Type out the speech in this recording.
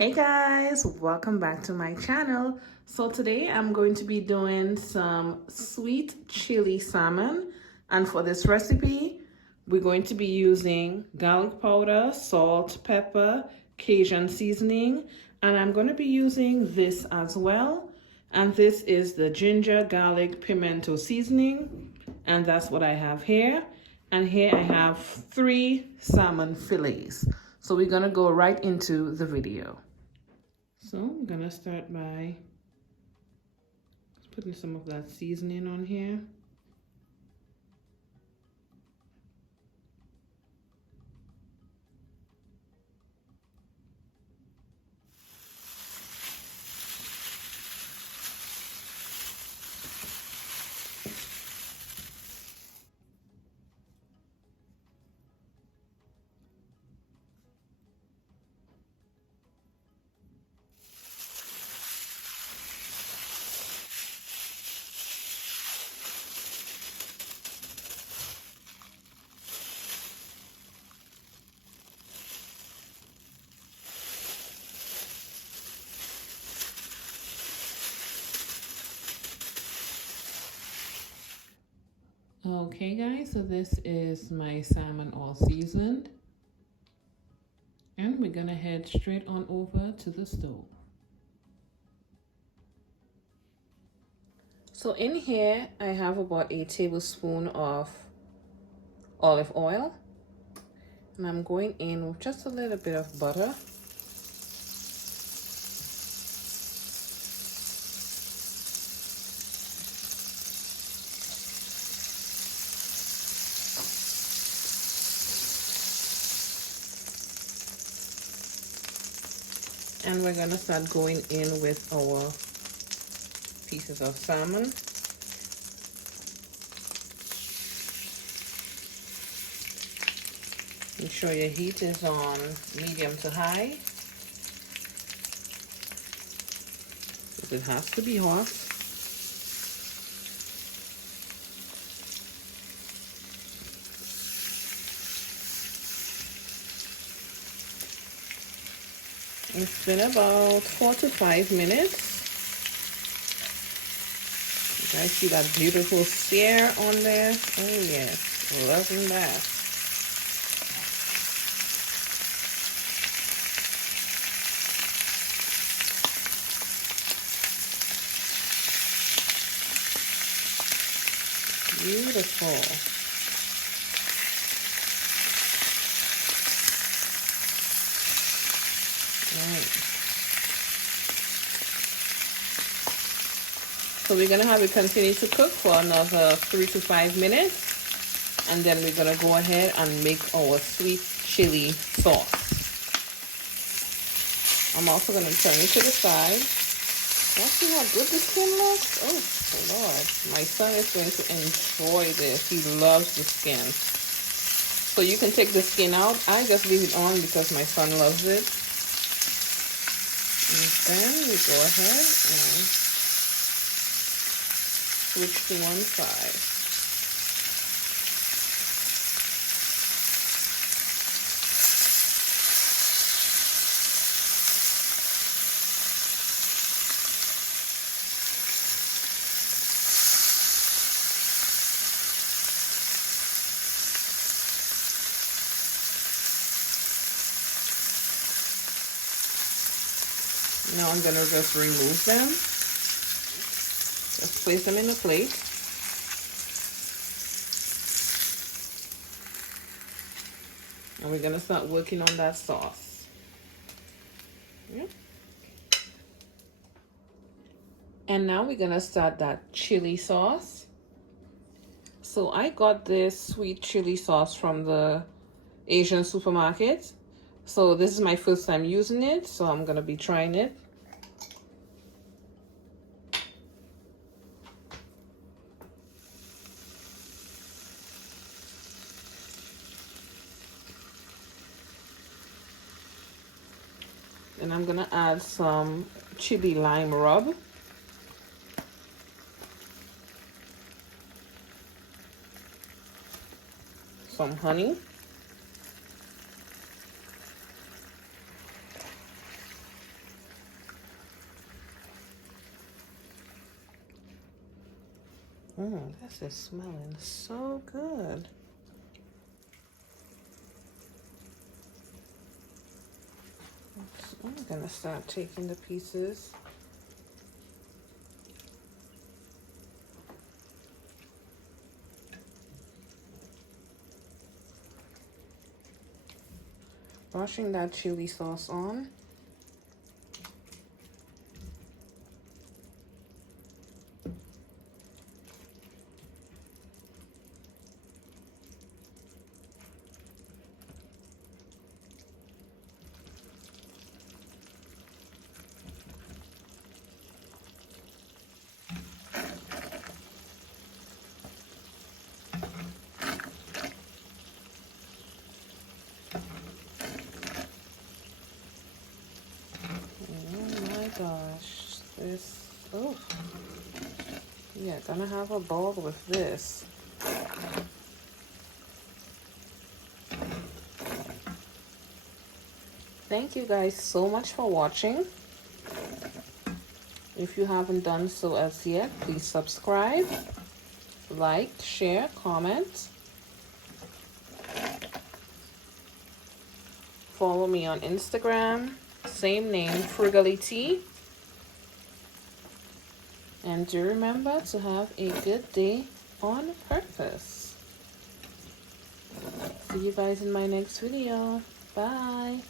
Hey guys, welcome back to my channel. So today I'm going to be doing some sweet chili salmon, and for this recipe we're going to be using garlic powder, salt, pepper, Cajun seasoning, and I'm going to be using this as well. And this is the ginger, garlic, pimento seasoning, and that's what I have here. And here I have 3 salmon fillets. So we're going to go right into the video. So I'm gonna start by putting some of that seasoning on here. Okay guys, so this is my salmon all seasoned, and we're gonna head straight on over to the stove. So in here I have about a tablespoon of olive oil, and I'm going in with just a little bit of butter. And we're gonna start going in with our pieces of salmon. Make sure your heat is on medium to high. It has to be hot. It's been about 4 to 5 minutes. You guys see that beautiful sear on there? Oh yes, loving that. Beautiful. Right. So we're gonna have it continue to cook for another 3 to 5 minutes, and then we're gonna go ahead and make our sweet chili sauce. I'm also gonna turn it to the side. See how good the skin looks? Oh Lord, my son is going to enjoy this. He loves the skin. So you can take the skin out. I just leave it on because my son loves it. And then we go ahead and switch to one side. Now I'm going to just remove them. Just place them in a plate. And we're going to start working on that sauce. Yeah. And now we're going to start that chili sauce. So I got this sweet chili sauce from the Asian supermarket. So this is my first time using it, so I'm going to be trying it. And I'm going to add some chili lime rub. Some honey. This is smelling so good. I'm gonna start taking the pieces. Brushing that chili sauce on. Gosh, this, oh, yeah, gonna have a ball with this. Thank you guys so much for watching. If you haven't done so as yet, please subscribe, like, share, comment. Follow me on Instagram, same name, Frugallyt. And do remember to have a good day on purpose. See you guys in my next video. Bye.